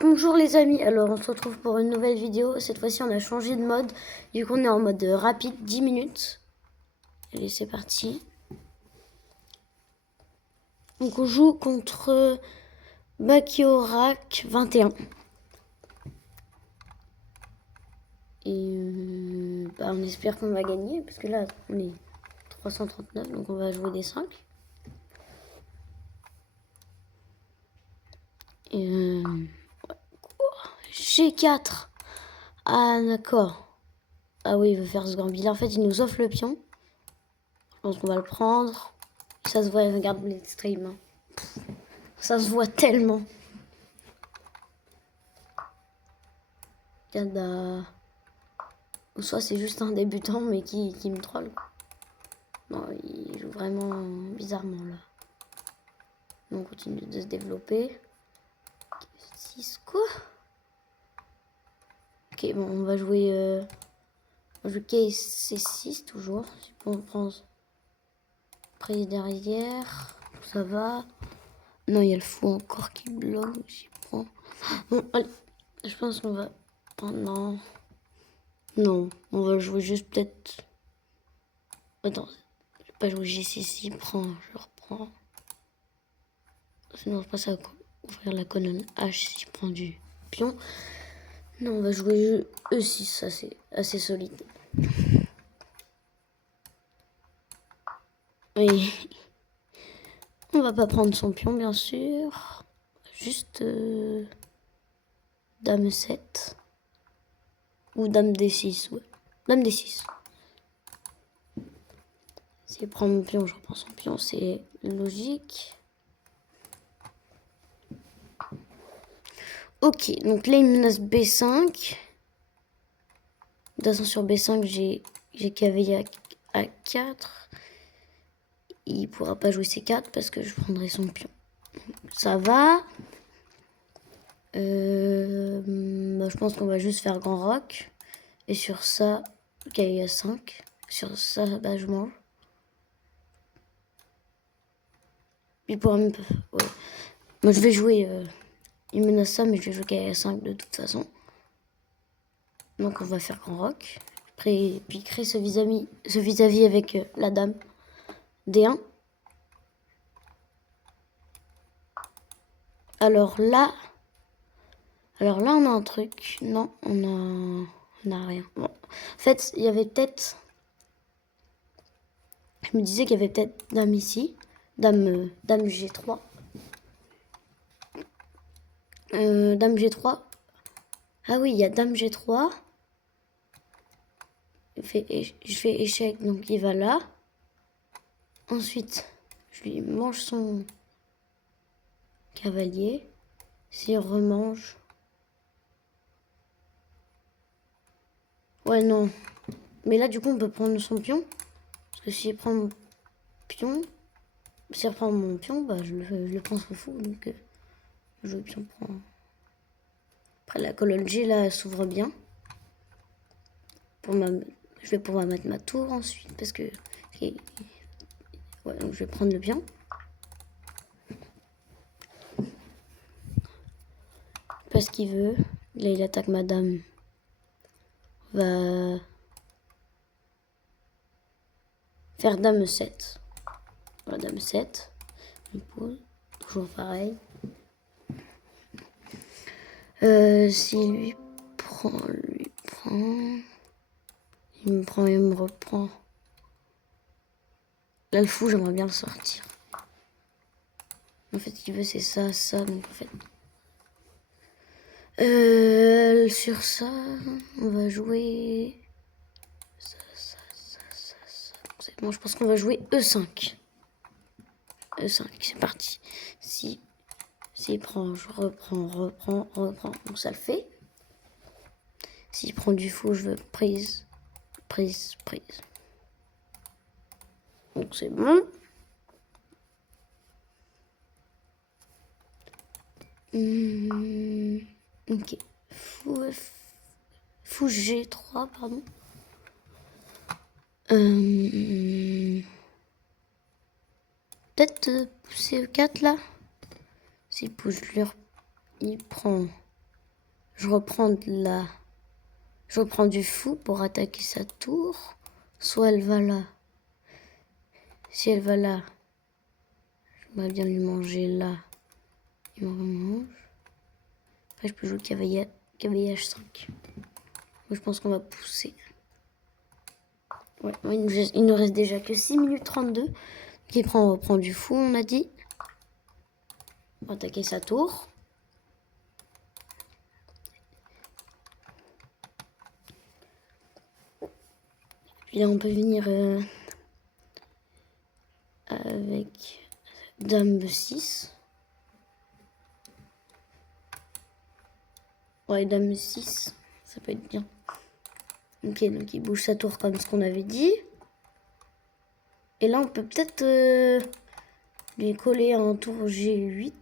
Bonjour les amis, alors on se retrouve pour une nouvelle vidéo. Cette fois-ci on a changé de mode. Du coup on est en mode rapide, 10 minutes. Allez c'est parti. Donc on joue contre Bakiorak 21. Et on espère qu'on va gagner parce que là on est 339 donc on va jouer des 5. Et G4. Ah d'accord. Ah oui il veut faire ce gambit. En fait il nous offre le pion. Je pense qu'on va le prendre. Ça se voit, regarde les streams. Hein. Ça se voit tellement. Ou soit c'est juste un débutant mais qui me troll. Non, il joue vraiment bizarrement là. On continue de se développer. 6 quoi? Ok, bon, on va jouer KC6 toujours. Si on prend prise derrière, ça va. Non, il y a le fou encore qui bloque. J'y prends. Bon, allez, je pense qu'on va. Oh non. Non, on va jouer juste peut-être. Attends, je vais pas jouer G6, prends, je reprends. Sinon, je passe à ouvrir la colonne H si je prends du pion. Non, on va jouer E6, ça c'est assez solide. Oui. On va pas prendre son pion, bien sûr. Juste Dame 7. Ou Dame D6, ouais. Dame D6. Si je prends mon pion, je reprends son pion, c'est logique. Ok, donc là il menace B5. De toute façon sur B5 j'ai cavalier à 4. Il pourra pas jouer C4 parce que je prendrai son pion. Ça va. Je pense qu'on va juste faire grand roc. Et sur ça, cavalier à 5. Sur ça, je mange. Il pourra même pas. Ouais. Moi je vais jouer. Il menace ça, mais je vais jouer cavalier à 5 de toute façon. Donc on va faire grand roc. Puis créer ce vis-à-vis avec la dame. D1. Alors là, on a un truc. Non, on a rien. Bon. En fait, il y avait peut-être. Je me disais qu'il y avait peut-être dame ici. Dame G3. Dame G3. Ah oui, il y a dame G3. Je fais échec, donc il va là. Ensuite, je lui mange son cavalier. S'il remange. Ouais, non. Mais là, du coup, on peut prendre son pion. Parce que s'il prend mon pion, s'il reprend mon pion, bah, je le prends son fou. Donc, je le pion prend. Après, la colonne G, là, elle s'ouvre bien. Je vais pouvoir mettre ma tour ensuite. Parce que. Okay. Ouais, donc je vais prendre le pion. Parce qu'il veut. Là, il attaque madame. Va faire dame 7. Voilà, dame 7. Il pose. Toujours pareil. S'il lui prend. Il me prend et me reprend. Là, le fou, j'aimerais bien le sortir. En fait, ce qu'il veut, c'est ça, ça. Donc, en fait. Sur ça, on va jouer. Ça. C'est bon, je pense qu'on va jouer E5. E5, c'est parti. S'il prend, je reprends. Donc ça le fait. S'il prend du fou, je veux prise. Donc c'est bon. Ok. Fou G3, pardon. Peut-être pousser E4 là. S'il pousse, il prend. je reprends du fou pour attaquer sa tour. Soit elle va là. Si elle va là, je vais bien lui manger là. Il me remange. Après, je peux jouer cavalier H5. Je pense qu'on va pousser. Ouais, il ne reste déjà que 6 minutes 32. On reprend du fou, on a dit. On va attaquer sa tour. Puis là, on peut venir avec dame 6. Ouais, dame 6, ça peut être bien. Ok, donc il bouge sa tour comme ce qu'on avait dit. Et là, on peut peut-être lui coller un tour G8.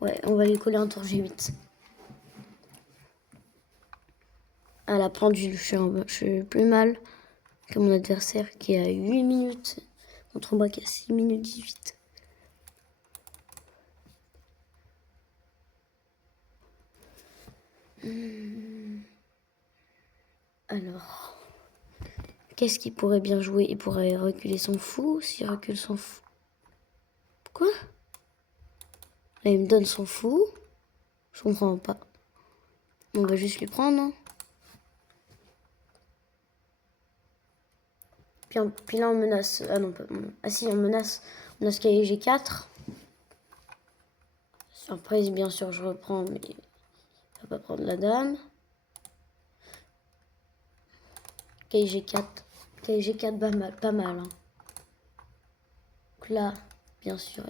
Ouais, on va lui coller un tour G8. À la pendule, je suis plus mal que mon adversaire qui est à 8 minutes contre moi qui est à 6 minutes 18. Alors, qu'est-ce qu'il pourrait bien jouer? Il pourrait reculer son fou. S'il recule son fou... Quoi? Là, il me donne son fou. Je comprends pas. On va juste lui prendre, hein. Puis là, on menace... Ah non, pas... Ah si, on menace cavalier G4. Surprise, bien sûr, je reprends, mais il va pas prendre la dame. Cavalier G4. Cavalier G4, pas mal. Hein. Donc là, bien sûr...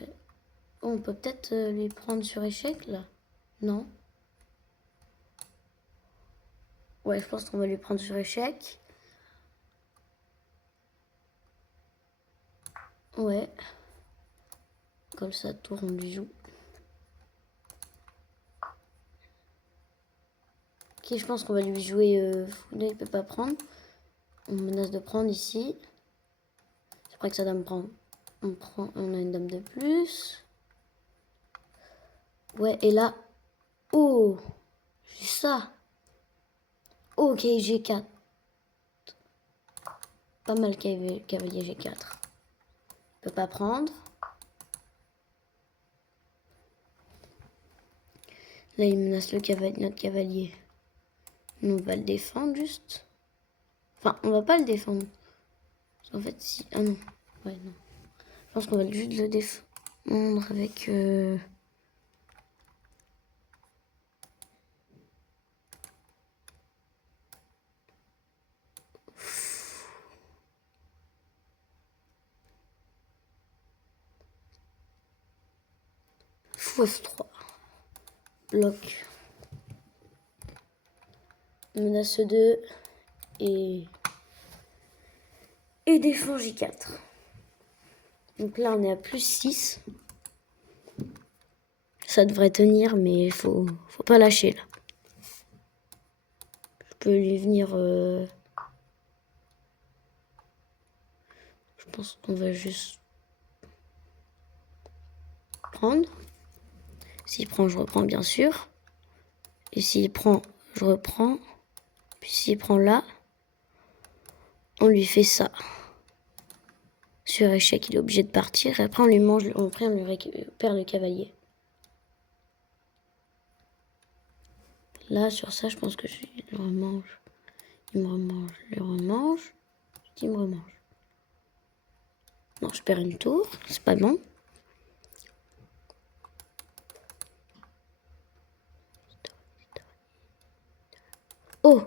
Oh, on peut peut-être lui prendre sur échec, là? Non? Ouais, je pense qu'on va lui prendre sur échec. Ouais. Comme ça, tour, on lui joue. Ok, je pense qu'on va lui jouer... Là, il peut pas prendre. On menace de prendre ici. C'est vrai que sa dame prend. On a une dame de plus. Ouais, et là... Oh! J'ai ça. Ok, G4. Pas mal cavalier G4. Il peut pas prendre. Là, il menace notre cavalier. Nous, on va le défendre juste. Enfin, on va pas le défendre. En fait, si... Ah non. Ouais, non. Je pense qu'on va juste le défendre avec... Fou F3. Bloc. Menace 2. Et défend J4. Donc là, on est à plus 6. Ça devrait tenir, mais il faut pas lâcher, là. Je peux lui venir... Je pense qu'on va juste prendre. S'il prend, je reprends, bien sûr. Et s'il prend, je reprends. Puis s'il prend là, on lui fait ça. Sur échec, il est obligé de partir. Et après, on lui mange, après, on lui récupère le cavalier. Là, sur ça, je pense que je le remange. Il me remange, le remange. Il me remange. Non, je perds une tour. C'est pas bon. Oh!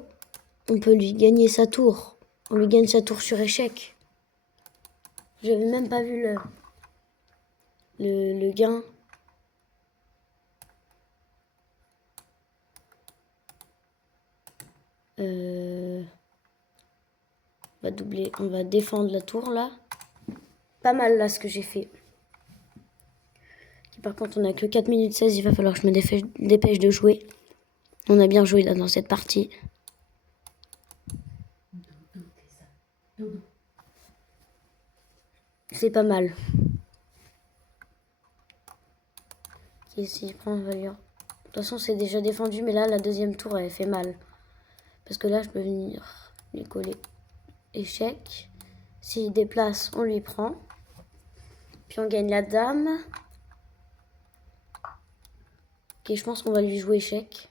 On peut lui gagner sa tour. On lui gagne sa tour sur échec. J'avais même pas vu le gain. On va doubler, on va défendre la tour là. Pas mal là ce que j'ai fait. Par contre, on a que 4 minutes 16, il va falloir que je me dépêche de jouer. On a bien joué là dans cette partie. C'est pas mal. Ok, s'il prend, on va lui toute façon, c'est déjà défendu, mais là, la deuxième tour, elle fait mal. Parce que là, je peux venir lui coller échec. S'il déplace, on lui prend. Puis on gagne la dame. Ok, je pense qu'on va lui jouer échec.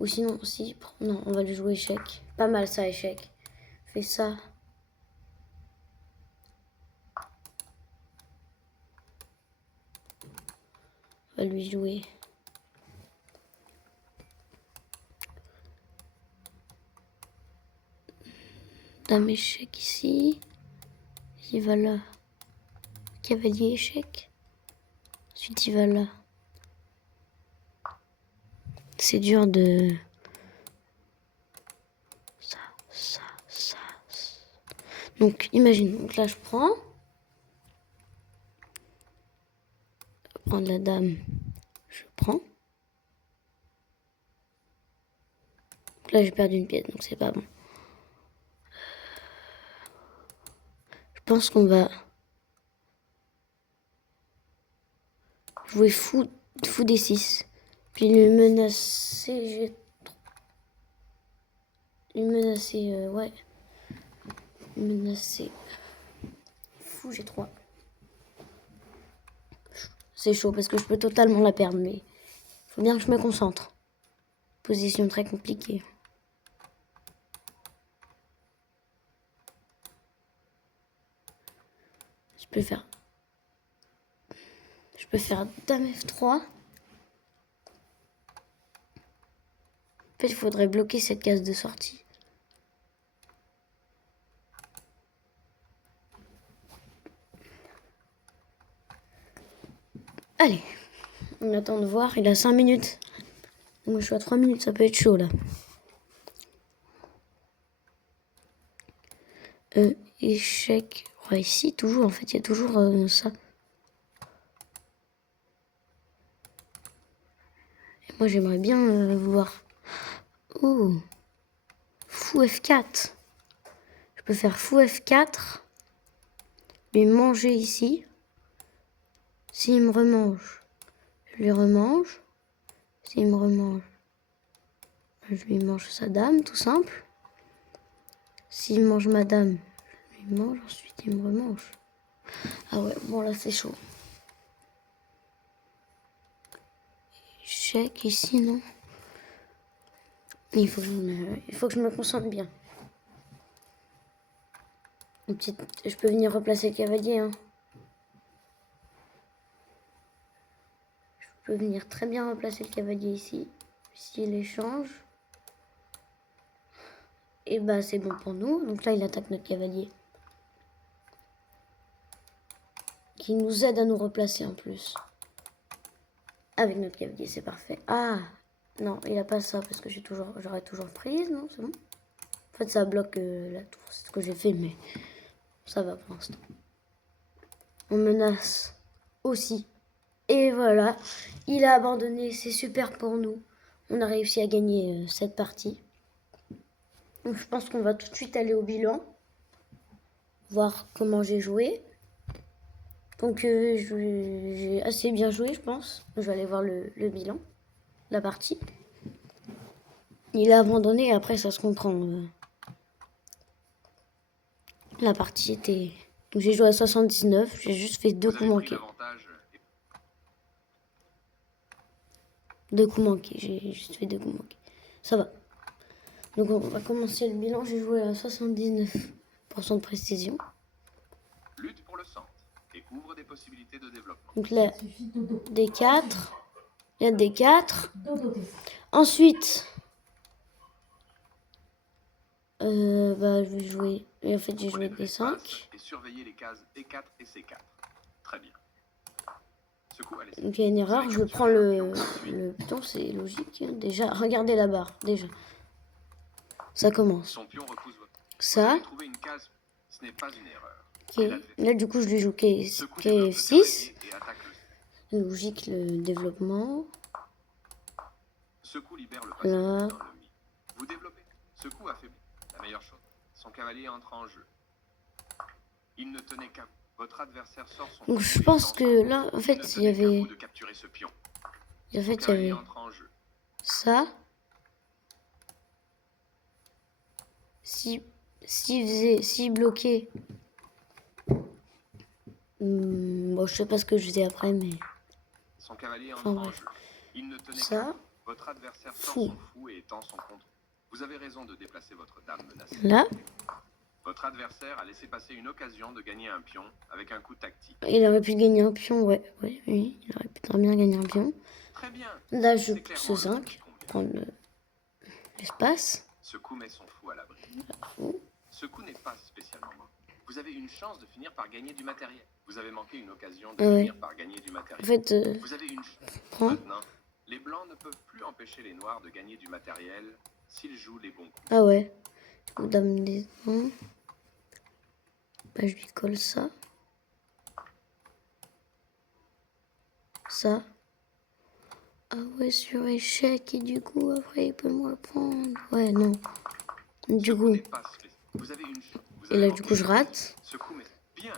Ou sinon, si, non, on va lui jouer échec. Pas mal ça, échec. Fais ça. On va lui jouer. Dame échec ici. Il va là. Cavalier échec. Ensuite, il va là. C'est dur de... Ça. Donc, imagine. Donc là, je prends. Prendre la dame. Je prends. Donc là, j'ai perdu une pièce, donc c'est pas bon. Je pense qu'on va jouer fou D6. Puis lui menacer... Lui menacer... ouais. Lui menacer... Fou G3. C'est chaud parce que je peux totalement la perdre, mais... Faut bien que je me concentre. Position très compliquée. Je peux faire dame F3. En fait, il faudrait bloquer cette case de sortie. Allez, on attend de voir. Il a 5 minutes. Moi, je suis à 3 minutes. Ça peut être chaud, là. Échec. Ouais, ici, toujours. En fait, il y a toujours ça. Et moi, j'aimerais bien voir. Oh. Fou F4. Je peux faire fou F4. Lui manger ici. S'il me remange, je lui remange. S'il me remange, je lui mange sa dame, tout simple. S'il mange ma dame, je lui mange, ensuite il me remange. Ah ouais, bon là c'est chaud. Échec ici, non. Il faut que je me concentre bien. Je peux venir replacer le cavalier, hein. Je peux venir très bien replacer le cavalier ici. S'il échange, et bah c'est bon pour nous. Donc là il attaque notre cavalier. Qui nous aide à nous replacer en plus. Avec notre cavalier, c'est parfait. Ah non, il a pas ça parce que j'aurais toujours prise, non? C'est bon. En fait, ça bloque la tour. C'est ce que j'ai fait, mais ça va pour l'instant. On menace aussi. Et voilà, il a abandonné. C'est super pour nous. On a réussi à gagner cette partie. Donc, je pense qu'on va tout de suite aller au bilan. Voir comment j'ai joué. Donc, j'ai assez bien joué, je pense. Je vais aller voir le bilan. La partie. Il a abandonné et après, ça se comprend. La partie était... Donc j'ai joué à 79, j'ai juste fait 2 coups manqués. 2 coups manqués, j'ai juste fait 2 coups manqués. Ça va. Donc on va commencer le bilan, j'ai joué à 79% de précision. Lutte pour le centre et ouvre des possibilités de développement. Donc là, D4. Il y a D4. Ensuite, je vais jouer... Et en fait, j'ai joué D5. Et surveiller les cases E4 et C4. Très bien. Donc il y a une erreur, je prends le pion, c'est logique. Déjà, regardez la barre, déjà. Ça commence. Ça. Ok. Là, du coup, je lui joue KF6. Logique, le développement. Là. Vous développez. Ce coup affaiblit. La meilleure chose. Son cavalier entre en jeu. Il ne tenait qu'à votre adversaire sort son. Donc je pense que là, en fait, il y En fait, il y Cavalier avait entre en jeu. ça. Si bloqué. Bon, je sais pas ce que je faisais après, mais Son cavalier entre enfin en bref. jeu. Il ne tenait Ça, qu'à. Votre adversaire sort fou. son fou et étend son contrôle. Vous avez raison de déplacer votre dame menacée. Là, Votre adversaire a laissé passer une occasion de gagner un pion avec un coup tactique. il aurait pu gagner un pion, ouais, oui, il aurait pu très bien gagner un pion. Très bien. Là, je C'est pousse clairement le coup 5 qui convient. prendre l'espace. Ce coup met son fou à l'abri. Fou. Ce coup n'est pas spécialement bon. Vous avez une chance de finir par gagner du matériel. Vous avez manqué une occasion de Ouais. finir par gagner du En matériel. fait, Vous avez une chance. prends. Maintenant, les blancs ne peuvent plus empêcher les noirs de gagner du matériel s'ils jouent les bons coups. Ah ouais. Dame des dents. Bah, je lui colle ça. Ça. Ah ouais, sur échec, et du coup, après, il peut me reprendre. Ouais, non. Du Ce coup coup, n'est pas spécial. Vous avez une chance. Vous et avez là, manqué du coup, je une rate. Ce coup met bien.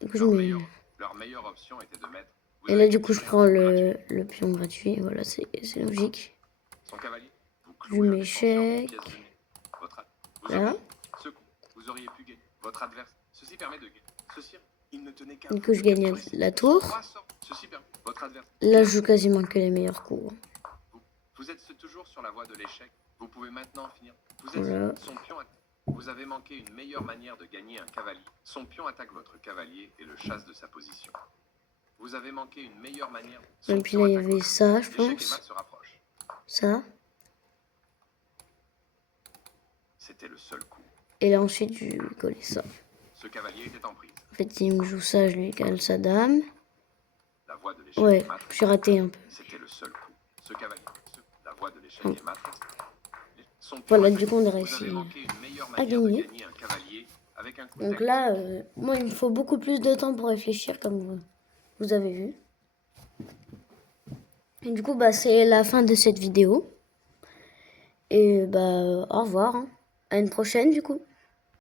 Du coup, je mets... Leur meilleure option était de mettre. Vous Et avez là, du coup, je capturé un prends pion gratuit. le pion gratuit. Voilà, c'est logique. Son cavalier. Vous Je clouez un mets défenseur d'une échec. pièce de nez. Vous Là. auriez, ce coup, vous auriez pu gagner. Votre adversaire. Ceci permet de gagner. Ceci, il ne tenait qu'à Du vous coup, de je gagne capturer ses la pions. tour. Ceci permet. Votre adversaire. Là, je joue quasiment que les meilleurs coups. Vous êtes toujours sur la voie de l'échec. Vous pouvez maintenant finir. Vous Voilà. êtes son pion. Vous avez manqué une meilleure manière de gagner un cavalier. Son pion attaque votre cavalier et le chasse de sa position. Vous avez manqué une meilleure manière. Et puis là, il y avait ça, je L'échec et mat pense. se rapprochent. Ça. C'était le seul coup. Et là, ensuite, je lui colle ça. Ce cavalier était en prise. En fait, il me joue ça, je lui cale sa dame. La voie de l'échec Ouais, et mat. je suis raté un peu. C'était le seul coup. Ce cavalier. La voie de l'échec Hum. et mat. Son pion Voilà, attaque. du coup, on a Vous réussi avez manqué une meilleure à manière de gagner. gagner un cavalier avec un coup Donc tactique. là, moi, il me faut beaucoup plus de temps pour réfléchir, comme vous avez vu. Et du coup, bah, c'est la fin de cette vidéo. Et bah, au revoir. Hein. À une prochaine, du coup.